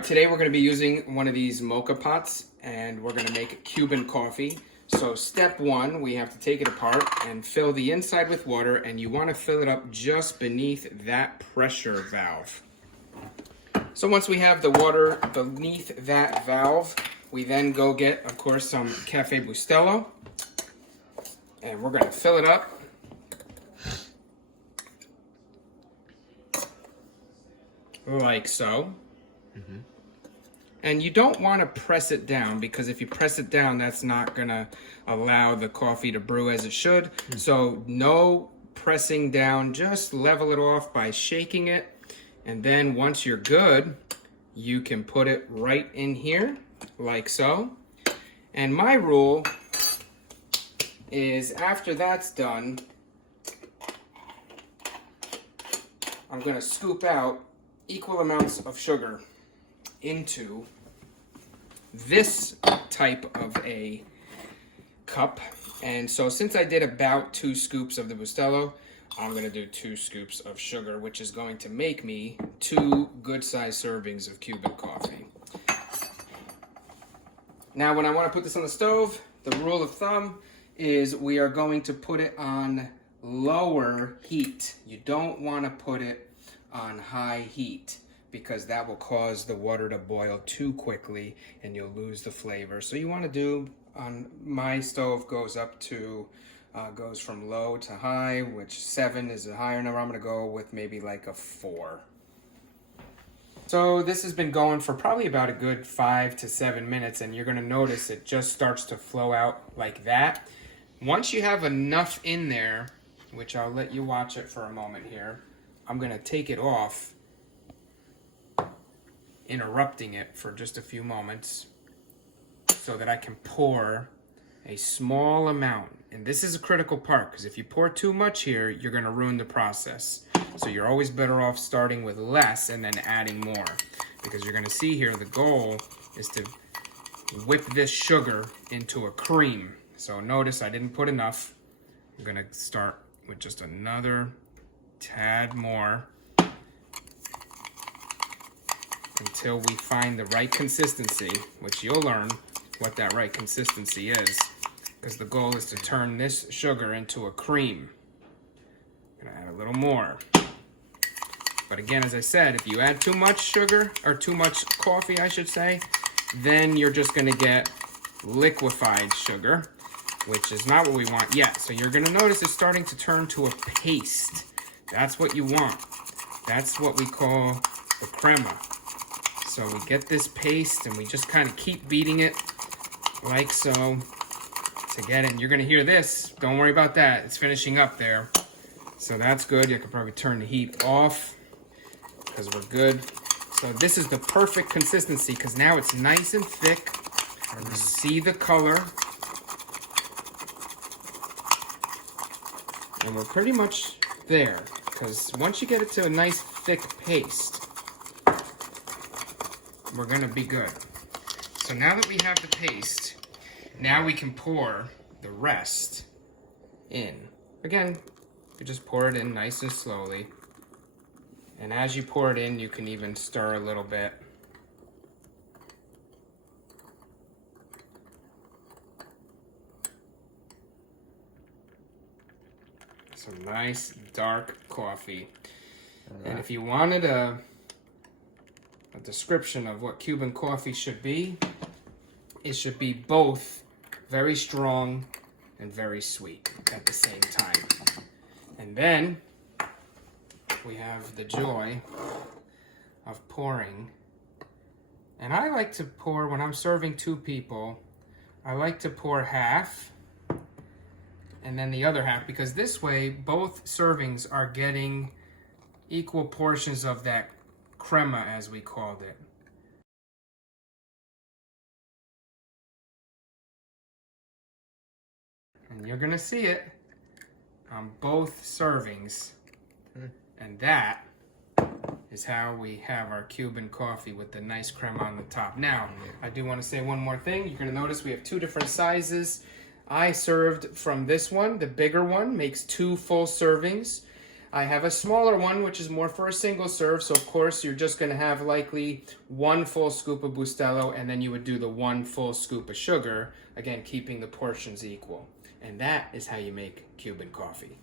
right, today we're going to be using one of these mocha pots and we're going to make Cuban coffee. So step one, we have to take it apart and fill the inside with water, and you want to fill it up just beneath that pressure valve. So once we have the water beneath that valve, we then go get, of course, some Cafe Bustelo, and we're going to fill it up. Like so. And you don't want to press it down, because if you press it down, that's not going to allow the coffee to brew as it should. So no pressing down, just level it off by shaking it. And then once you're good, you can put it right in here, like so. And my rule is after that's done, I'm going to scoop out equal amounts of sugar into this type of a cup. And so since I did about 2 scoops of the Bustelo, I'm going to do 2 scoops of sugar, which is going to make me 2 good-sized servings of Cuban coffee. Now, when I want to put this on the stove, the rule of thumb is we are going to put it on lower heat. You don't want to put it on high heat, because that will cause the water to boil too quickly and you'll lose the flavor. So you want to do, on my stove goes up to, goes from low to high, which 7 is a higher number. I'm going to go with maybe like a 4. So this has been going for probably about a good 5 to 7 minutes, and you're going to notice it just starts to flow out like that. Once you have enough in there, which I'll let you watch it for a moment here, I'm going to take it off, interrupting it for just a few moments so that I can pour a small amount. And this is a critical part, because if you pour too much here, you're going to ruin the process. So you're always better off starting with less and then adding more, because you're going to see here the goal is to whip this sugar into a cream. So notice I didn't put enough. I'm going to start with just another tad more until we find the right consistency, which you'll learn what that right consistency is, because the goal is to turn this sugar into a cream. I'm gonna add a little more. But again, as I said, if you add too much sugar, or too much coffee, I should say, then you're just gonna get liquefied sugar, which is not what we want yet. So you're gonna notice it's starting to turn to a paste. That's what you want. That's what we call the crema. So we get this paste and we just kind of keep beating it like so to get it. And you're going to hear this. Don't worry about that. It's finishing up there. So that's good. You can probably turn the heat off because we're good. So this is the perfect consistency, because now it's nice and thick. You see the color. And we're pretty much there, because once you get it to a nice thick paste, we're going to be good. So now that we have the paste, now we can pour the rest in. Again, you just pour it in nice and slowly. And as you pour it in, you can even stir a little bit. Some nice dark coffee. And if you wanted a description of what Cuban coffee should be, it should be both very strong and very sweet at the same time. And then we have the joy of pouring. And I like to pour, when I'm serving 2 people, I like to pour half and then the other half, because this way both servings are getting equal portions of that crema, as we called it. And you're gonna see it on both servings. And that is how we have our Cuban coffee with the nice crema on the top. Now, I do want to say one more thing. You're gonna notice we have 2 different sizes. I served from this one. The bigger one makes 2 full servings. I have a smaller one, which is more for a single serve. So of course, you're just going to have likely 1 full scoop of Bustelo, and then you would do the 1 full scoop of sugar, again, keeping the portions equal. And that is how you make Cuban coffee.